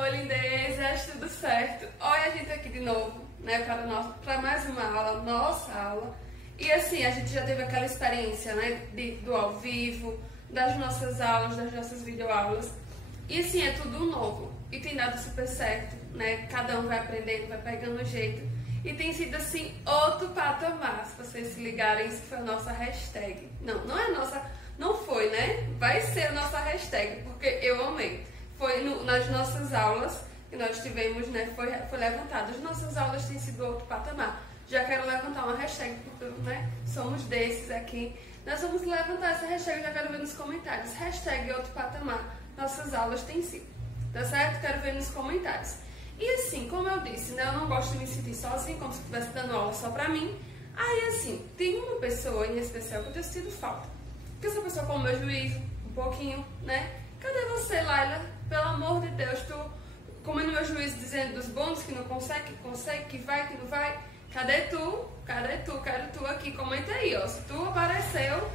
Oi, lindezas, tudo certo? Olha a gente aqui de novo, né, para mais uma aula, nossa aula. E assim, a gente já teve aquela experiência, né, do ao vivo, das nossas aulas, das nossas videoaulas. E assim, é tudo novo e tem dado super certo, né? Cada um vai aprendendo, vai pegando o jeito. E tem sido assim, outro patamar, se vocês se ligarem, isso foi a nossa hashtag. Não é a nossa, não foi, né? Vai ser a nossa hashtag, porque eu amei. Foi nas nossas aulas que nós tivemos, né? Foi levantado. As nossas aulas têm sido outro patamar. Já quero levantar uma hashtag, porque, né? Somos desses aqui. Nós vamos levantar essa hashtag, já quero ver nos comentários. Hashtag outro patamar. Nossas aulas têm sido. Tá certo? Quero ver nos comentários. E assim, como eu disse, né? Eu não gosto de me sentir sozinha, como se eu estivesse dando aula só pra mim. Aí, assim, tem uma pessoa em especial que eu tenho sentido falta. Porque essa pessoa, como meu juízo, um pouquinho, né? Cadê você, Laila? Pelo amor de Deus, tu comendo meu juízo dizendo dos bônus que não consegue, que vai, que não vai. Cadê tu? Cadê tu? Quero tu aqui. Comenta aí, ó. Se tu apareceu,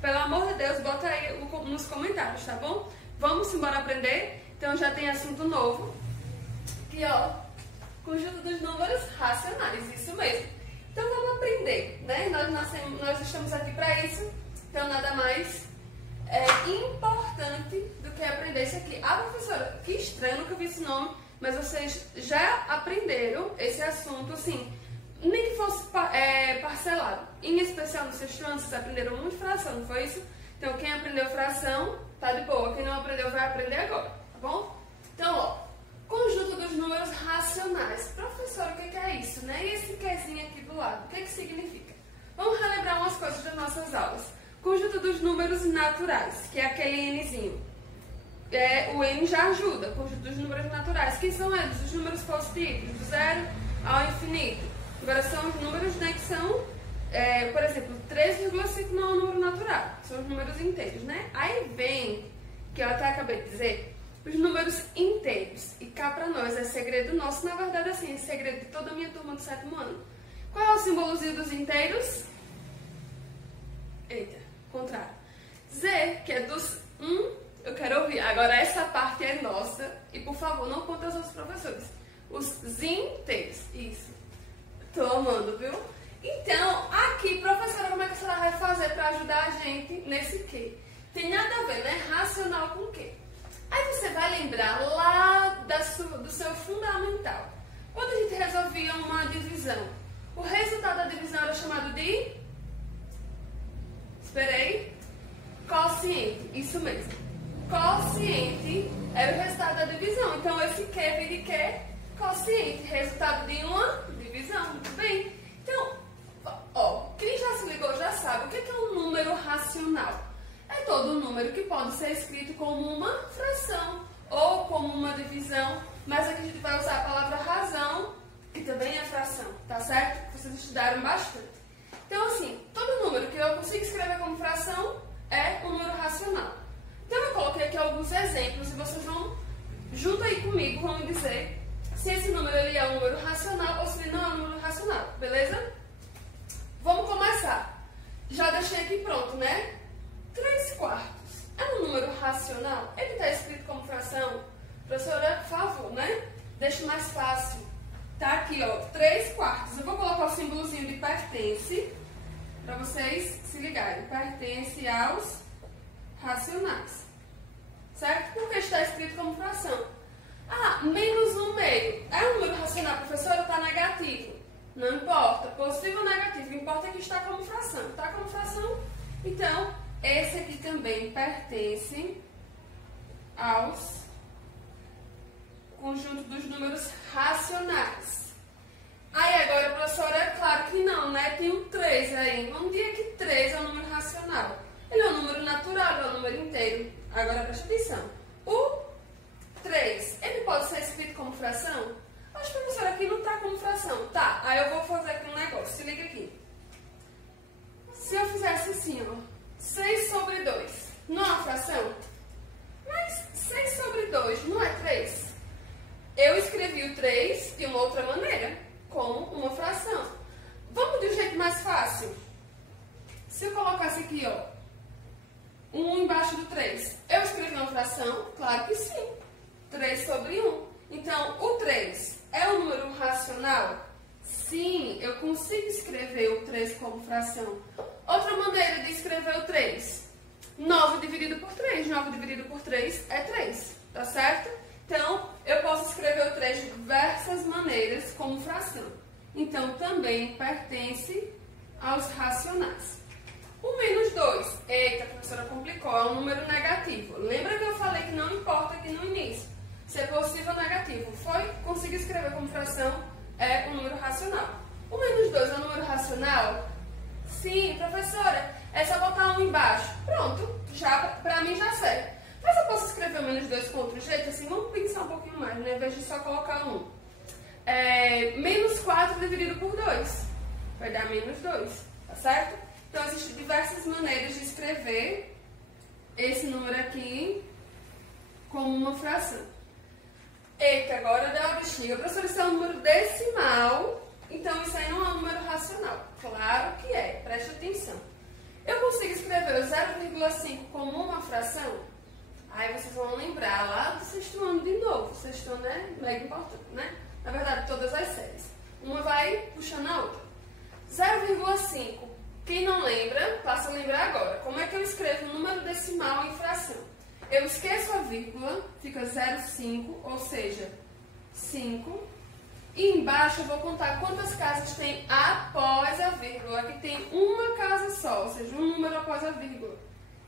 pelo amor de Deus, bota aí nos comentários, tá bom? Vamos embora aprender? Então já tem assunto novo. Aqui, ó. Conjunto dos números racionais, isso mesmo. Então vamos aprender, né? Nós estamos aqui para isso. Então nada mais importante do que aprender isso aqui. Ah, professora, que estranho, nunca vi esse nome, mas vocês já aprenderam esse assunto, assim, nem que fosse parcelado. Em especial no sexto ano, vocês aprenderam muito fração, não foi isso? Então quem aprendeu fração, tá de boa. Quem não aprendeu, vai aprender agora, tá bom? Então, ó, conjunto dos números racionais. Professora, o que é isso, né? E esse quezinho aqui do lado, o que significa? Vamos relembrar umas coisas das nossas aulas. Conjunto dos números naturais, que é aquele Nzinho. O N já ajuda. Conjunto dos números naturais. Quem são eles? Os números positivos, do 0 ao infinito. Agora são os números, né, que são, por exemplo, 3,5 não é um número natural. São os números inteiros, né? Aí vem, que eu até acabei de dizer, os números inteiros. E cá pra nós é segredo nosso. Na verdade, assim, é segredo de toda a minha turma do 7º ano. Qual é o símbolozinho dos inteiros? Eita. Contrário. Z, que é dos eu quero ouvir. Agora essa parte é nossa e por favor não conta aos outros professores. Os inteiros. Isso. Tô amando, viu? Então, aqui, professora, como é que a senhora vai fazer para ajudar a gente nesse quê? Tem nada a ver, né? Racional com o quê? Aí você vai lembrar lá do seu fundamental. Quando a gente resolvia uma divisão, o resultado da divisão era chamado de... Esperei. Quociente, isso mesmo. Quociente era o resultado da divisão. Então, esse Q vem de quê? Quociente, resultado de uma divisão. Muito bem. Então, ó, quem já se ligou já sabe o que é um número racional. É todo número que pode ser escrito como uma fração ou como uma divisão. Mas aqui a gente vai usar a palavra razão, que também é fração, tá certo? Vocês estudaram bastante. Então, assim, todo número que eu consigo escrever como fração é um número racional. Então, eu coloquei aqui alguns exemplos e vocês vão, junto aí comigo, vão me dizer se esse número ele é um número racional ou se ele não é um número racional, beleza? Vamos começar. Já deixei aqui pronto, né? 3/4 é um número racional? Ele está escrito como fração? Professora, por favor, né? Deixa mais fácil. Tá aqui, ó, 3/4. Eu vou colocar o símbolozinho de pertence para vocês se ligarem. Pertence aos racionais. Certo? Porque está escrito como fração. Ah, -1/2. É um número racional, professora? Está negativo. Não importa. Positivo ou negativo. O que importa é que está como fração. Está como fração? Então, esse aqui também pertence aos conjunto dos números racionais. Aí agora, professora, é claro que não, né? Tem um 3 aí. Vamos dizer que 3 é um número racional. Ele é um número natural, ele é um número inteiro. Agora preste atenção. O 3, ele pode ser escrito como fração? Mas, professora, aqui não está como fração. Tá, aí eu vou fazer aqui um negócio. Se liga aqui. Se eu fizesse assim, ó. 6/2. Não é uma fração? Mas 6/2 não é 3? Eu escrevi o 3 de uma outra maneira, como uma fração. Vamos de um jeito mais fácil? Se eu colocasse aqui, ó, 1 embaixo do 3, eu escrevi uma fração? Claro que sim. 3/1. Então, o 3 é um número racional? Sim, eu consigo escrever o 3 como fração. Outra maneira de escrever o 3, 9 dividido por 3. 9 dividido por 3 é 3, tá certo? Então, eu posso escrever o 3 de diversas maneiras como fração. Então, também pertence aos racionais. O menos 2, eita, a professora complicou, é um número negativo. Lembra que eu falei que não importa aqui no início, se é positivo ou negativo. Consegui escrever como fração, é um número racional. O menos 2 é um número racional? Sim, professora, é só botar um embaixo. Pronto, já, pra mim já serve. Mas eu posso escrever o menos 2 com outro jeito? Assim, vamos pensar um pouquinho mais, né? Ao invés de só colocar 1. Menos 4 dividido por 2. Vai dar menos 2, tá certo? Então, existem diversas maneiras de escrever esse número aqui como uma fração. Eita, agora deu a bexiga. Professor, isso é um número decimal, então isso aí não é um número racional. Claro que é, preste atenção. Eu consigo escrever o 0,5 como uma fração? Aí vocês vão lembrar lá do sexto ano de novo. O sexto ano é mega importante, né? Na verdade, todas as séries. Uma vai puxando a outra. 0,5. Quem não lembra, passa a lembrar agora. Como é que eu escrevo um número decimal em fração? Eu esqueço a vírgula, fica 0,5, ou seja, 5. E embaixo eu vou contar quantas casas tem após a vírgula. Aqui tem uma casa só, ou seja, um número após a vírgula.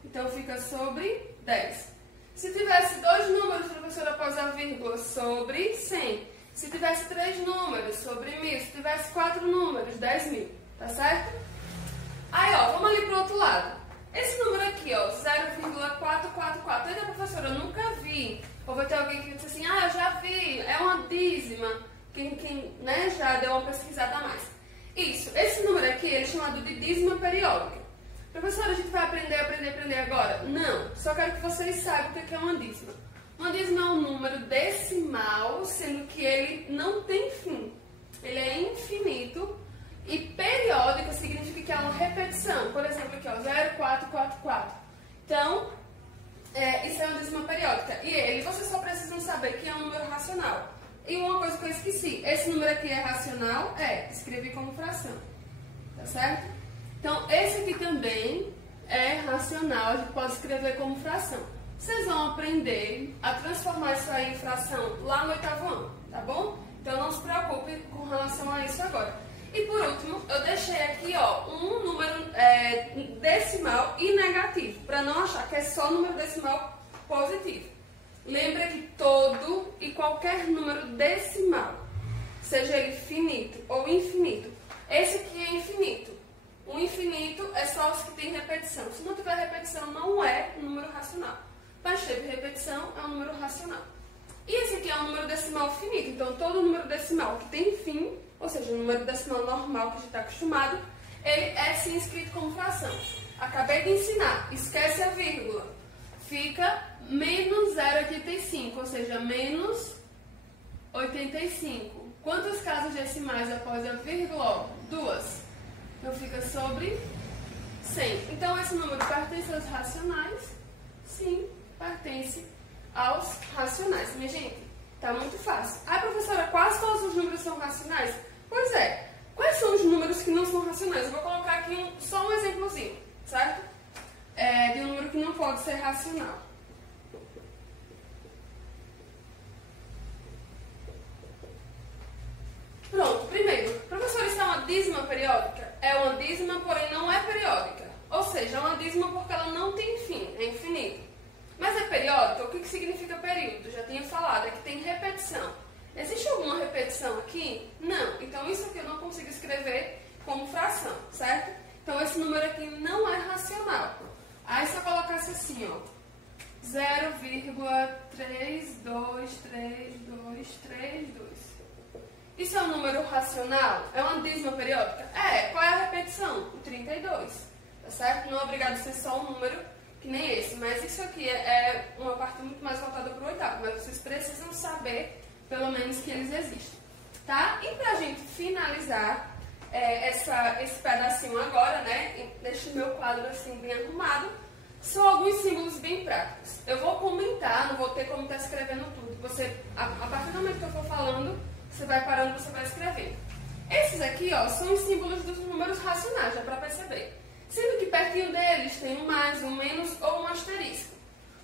Então fica sobre 10. Se tivesse 2 números, professora, após a vírgula, sobre 100. Se tivesse 3 números, sobre 1000. Se tivesse 4 números, 10.000. Tá certo? Aí, ó, vamos ali pro outro lado. Esse número aqui, ó, 0,444. Eita, professora, eu nunca vi. Ou vai ter alguém que diz assim, ah, eu já vi, é uma dízima. Quem né, já deu uma pesquisada a mais. Isso, esse número aqui, ele é chamado de dízima periódica. Professora, a gente vai aprender agora? Não, só quero que vocês saibam o que é uma dízima. Uma dízima é um número decimal, sendo que ele não tem fim. Ele é infinito e periódico significa que é uma repetição. Por exemplo, aqui, ó, 0,444. Então, isso é uma dízima periódica. E ele, vocês só precisam saber que é um número racional. E uma coisa que eu esqueci, esse número aqui é racional? Escrevi como fração. Tá certo? Então, esse aqui também é racional, a gente pode escrever como fração. Vocês vão aprender a transformar isso aí em fração lá no 8º ano, tá bom? Então, não se preocupe com relação a isso agora. E por último, eu deixei aqui, ó, um número decimal e negativo, para não achar que é só número decimal positivo. Lembra que todo e qualquer número decimal, seja ele finito ou infinito, esse aqui é infinito. O infinito é só os que tem repetição. Se não tiver repetição, não é um número racional. Mas teve repetição, é um número racional. E esse aqui é um número decimal finito. Então, todo número decimal que tem fim, ou seja, o número decimal normal que a gente está acostumado, ele é sim escrito como fração. Acabei de ensinar. Esquece a vírgula. Fica menos 0,85, ou seja, menos 85. Quantas casas decimais após a vírgula? 2. Então, fica sobre 100. Então, esse número pertence aos racionais? Sim, pertence aos racionais. Minha gente, tá muito fácil. Ah, professora, quase todos os números são racionais? Pois é. Quais são os números que não são racionais? Eu vou colocar aqui só um exemplozinho, certo? De um número que não pode ser racional. Pronto, primeiro, professor, isso é uma dízima periódica? É uma dízima, porém não é periódica. Ou seja, é uma dízima porque ela não tem fim, é infinito. Mas é periódica? O que significa período? Já tinha falado, é que tem repetição. Existe alguma repetição aqui? Não. Então, isso aqui eu não consigo escrever como fração, certo? Então, esse número aqui não é racional. Aí, se eu colocasse assim, ó, 0,3232232. Isso é um número racional? É uma dízima periódica? Qual é a repetição? O 32, tá certo? Não é obrigado a ser só um número que nem esse, mas isso aqui é uma parte muito mais voltada para o 8º, mas vocês precisam saber, pelo menos, que eles existem, tá? E pra gente finalizar esse pedacinho agora, né? Deixo o meu quadro assim bem arrumado. São alguns símbolos bem práticos. Eu vou comentar, não vou ter como estar escrevendo tudo. Você, a partir do momento que eu for falando, você vai parando, você vai escrevendo. Esses aqui, ó, são os símbolos dos números racionais, já para perceber. Sendo que pertinho deles tem um mais, um menos ou um asterisco.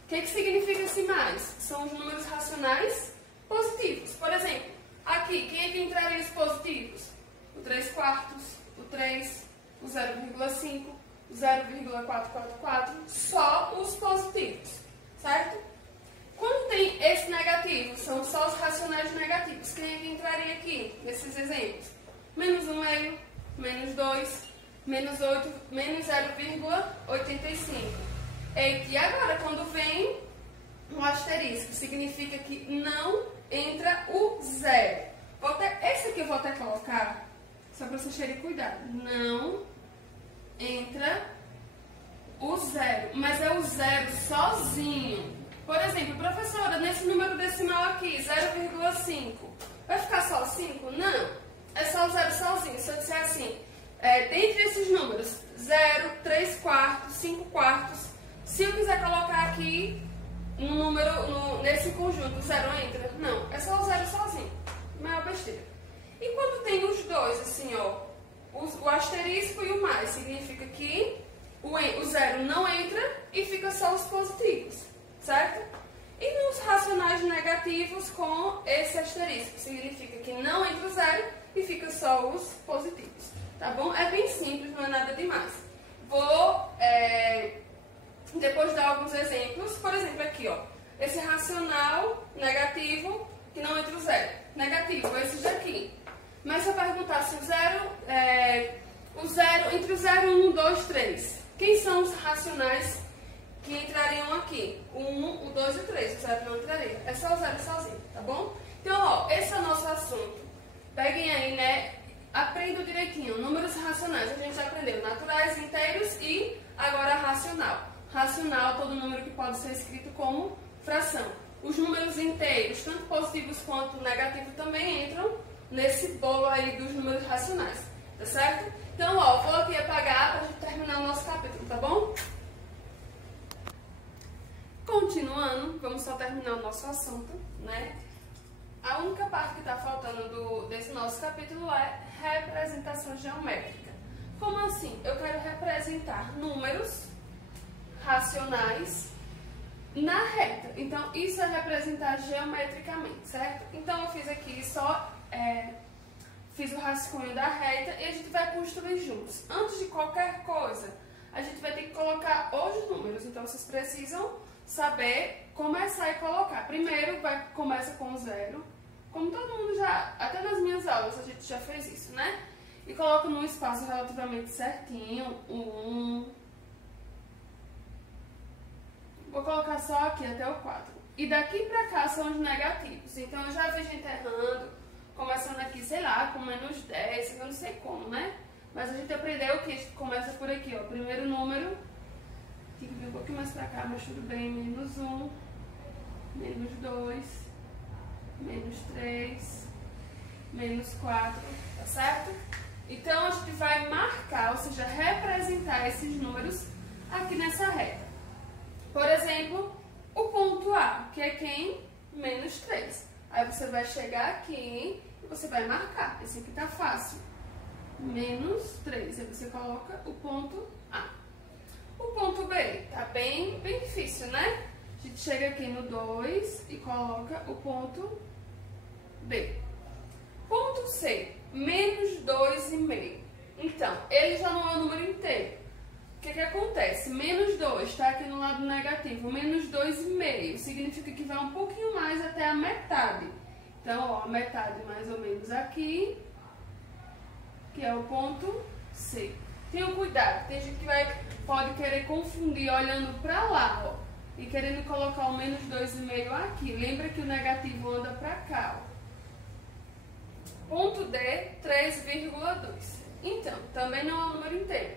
O que significa esse mais? São os números racionais positivos. Por exemplo, aqui, quem é que entraria os positivos? O 3/4, o 3, o 0,5, o 0,444, só os positivos, certo? Quando tem esse negativo, são só os racionais negativos. Quem é que entraria aqui, nesses exemplos? Menos 1/2, menos 2, menos 8, menos 0,85. E agora, quando vem um asterisco, significa que não entra o zero. Esse aqui eu vou até colocar, só para vocês terem cuidado. Não entra o zero, mas é o zero sozinho. Por exemplo, professora, nesse número decimal aqui, 0,5, vai ficar só o 5? Não, é só o zero sozinho. Se eu disser assim, dentre esses números, 0, 3/4, 5/4, se eu quiser colocar aqui um número nesse conjunto, o zero entra? Não, é só o zero sozinho. Maior besteira. E quando tem os dois, assim, ó, o asterisco e o mais, significa que o zero não entra e fica só os positivos, certo? E nos racionais negativos com esse asterisco, significa que não entra o zero e fica só os positivos, tá bom? É bem simples, não é nada demais. Vou depois dar alguns exemplos. Por exemplo, aqui, ó, esse racional negativo que não entra o zero. Negativo, esses daqui. Mas se eu perguntasse entre o 0, 1, 2, 3, quem são os racionais que entrariam aqui? O 1, o 2 e o 3. O 0 não entraria. É só o 0 sozinho, tá bom? Então, ó, esse é o nosso assunto. Peguem aí, né? Aprendam direitinho. Números racionais. A gente já aprendeu naturais, inteiros e agora racional. Racional, todo número que pode ser escrito como fração. Os números inteiros, tanto positivos quanto negativos, também entram nesse bolo aí dos números racionais, tá certo? Então, ó, vou aqui apagar para terminar o nosso capítulo, tá bom? Continuando, vamos só terminar o nosso assunto, né? A única parte que está faltando desse nosso capítulo é representação geométrica. Como assim? Eu quero representar números racionais na reta. Então, isso é representar geometricamente, certo? Então, eu fiz aqui só... fiz o rascunho da reta e a gente vai construir juntos. Antes de qualquer coisa, a gente vai ter que colocar os números. Então, vocês precisam saber começar e colocar. Primeiro, começa com 0. Como todo mundo já, até nas minhas aulas, a gente já fez isso, né? E coloca num espaço relativamente certinho, 1. Vou colocar só aqui até o 4. E daqui pra cá são os negativos. Então, eu já vi gente errando, começando aqui, sei lá, com menos 10, eu não sei como, né? Mas a gente aprendeu que começa por aqui, ó. Primeiro número, tem que vir um pouquinho mais pra cá, mas tudo bem. Menos 1, menos 2, menos 3, menos 4, tá certo? Então, a gente vai marcar, ou seja, representar esses números aqui nessa reta. Por exemplo, o ponto A, que é quem? Menos 3. Aí você vai chegar aqui e você vai marcar. Esse aqui tá fácil. Menos 3. Aí você coloca o ponto A. O ponto B tá bem difícil, né? A gente chega aqui no 2 e coloca o ponto B. Ponto C, menos 2,5. Então, ele já não é um número inteiro. O que acontece? Menos 2 está aqui no lado negativo. Menos 2,5 significa que vai um pouquinho mais até a metade. Então, ó, a metade mais ou menos aqui, que é o ponto C. Tenham cuidado, tem gente que pode querer confundir olhando para lá, ó, e querendo colocar o menos 2,5 aqui. Lembra que o negativo anda para cá, ó. Ponto D, 3,2. Então, também não é um número inteiro,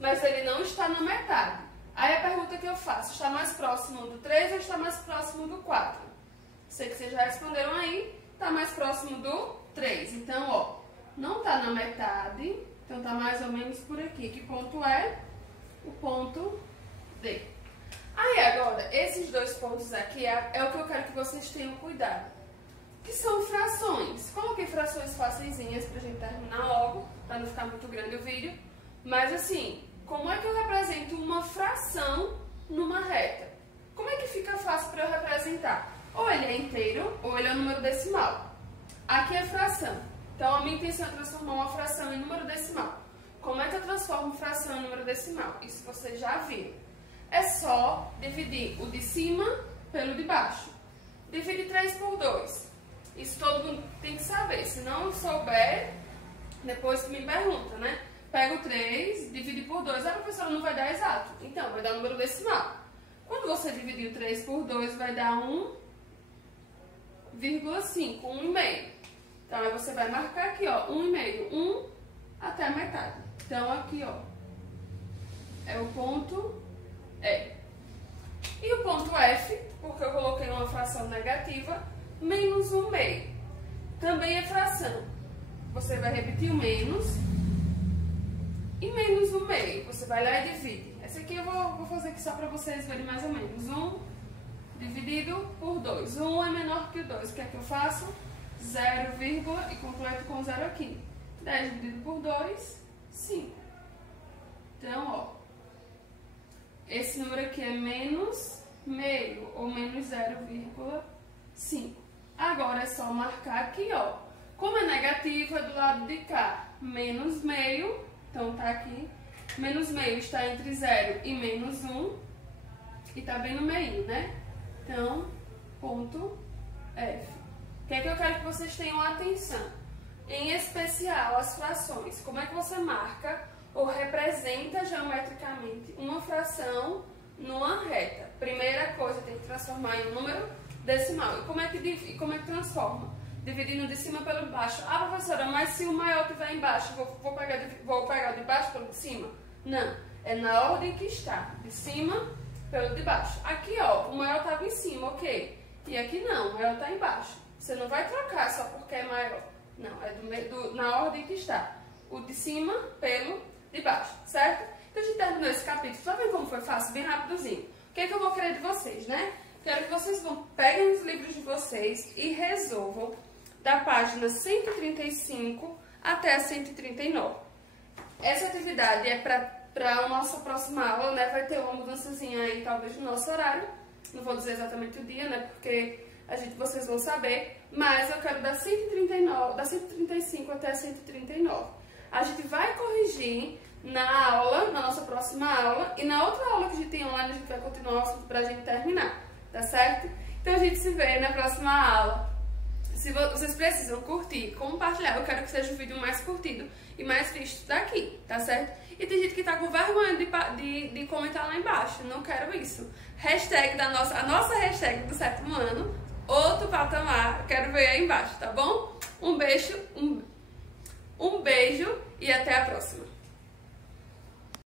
mas ele não está na metade. Aí a pergunta que eu faço, está mais próximo do 3 ou está mais próximo do 4? Sei que vocês já responderam aí, está mais próximo do 3. Então, ó, não está na metade, então está mais ou menos por aqui. Que ponto é? O ponto D. Aí agora, esses dois pontos aqui é o que eu quero que vocês tenham cuidado. Que são frações. Coloquei frações facilzinhas pra gente terminar logo, pra não ficar muito grande o vídeo. Mas assim, como é que eu represento uma fração numa reta? Como é que fica fácil para eu representar? Ou ele é inteiro, ou ele é um número decimal. Aqui é fração. Então a minha intenção é transformar uma fração em número decimal. Como é que eu transformo fração em número decimal? Isso vocês já viram. É só dividir o de cima pelo de baixo. Divide 3 por 2. Isso todo mundo tem que saber. Se não souber, depois me pergunta, né? Pega o 3, divide por 2. A professora não vai dar exato. Então, vai dar um número decimal. Quando você dividir o 3 por 2, vai dar 1,5, 1,5. Então, aí você vai marcar aqui, ó, 1,5, 1 até a metade. Então, aqui, ó, é o ponto E. E o ponto F, porque eu coloquei uma fração negativa, menos 1/2. Também é fração. Você vai repetir o menos e menos 1/2. Você vai lá e divide. Essa aqui eu vou fazer aqui só para vocês verem mais ou menos. 1 dividido por 2. 1 é menor que o 2. O que é que eu faço? 0, e completo com 0 aqui. 10 dividido por 2, 5. Então, ó, esse número aqui é menos meio, ou menos 0,5. Agora é só marcar aqui, ó. Como é negativo, é do lado de cá. Menos meio, então tá aqui. Menos meio está entre 0 e menos 1. E tá bem no meio, né? Então, ponto F. O que é que eu quero que vocês tenham atenção? Em especial, as frações. Como é que você marca ou representa geometricamente uma fração numa reta? Primeira coisa, tem que transformar em um número decimal. E como é que transforma? Dividindo de cima pelo de baixo. Ah, professora, mas se o maior estiver embaixo, vou pegar o de baixo pelo de cima? Não, é na ordem que está. De cima pelo de baixo. Aqui, ó, o maior estava em cima, ok? E aqui não, o maior está embaixo. Você não vai trocar só porque é maior. Não, é na ordem que está. O de cima pelo de baixo, certo? Então a gente terminou esse capítulo. Tá vendo como foi fácil? Bem rapidozinho. O que é que eu vou querer de vocês, né? Quero que vocês peguem os livros de vocês e resolvam da página 135 até a 139. Essa atividade é para a nossa próxima aula, né? Vai ter uma mudançazinha aí, talvez, no nosso horário. Não vou dizer exatamente o dia, né? Porque vocês vão saber. Mas eu quero da 135 até a 139. A gente vai corrigir na nossa próxima aula. E na outra aula que a gente tem online, a gente vai continuar o assunto para a gente terminar. Tá certo? Então a gente se vê na próxima aula. Se vocês precisam curtir, compartilhar, eu quero que seja o vídeo mais curtido e mais visto daqui, tá certo? E tem gente que tá com vergonha de comentar lá embaixo. Não quero isso. Hashtag a nossa hashtag do 7º ano, outro patamar, eu quero ver aí embaixo, tá bom? Um beijo e até a próxima.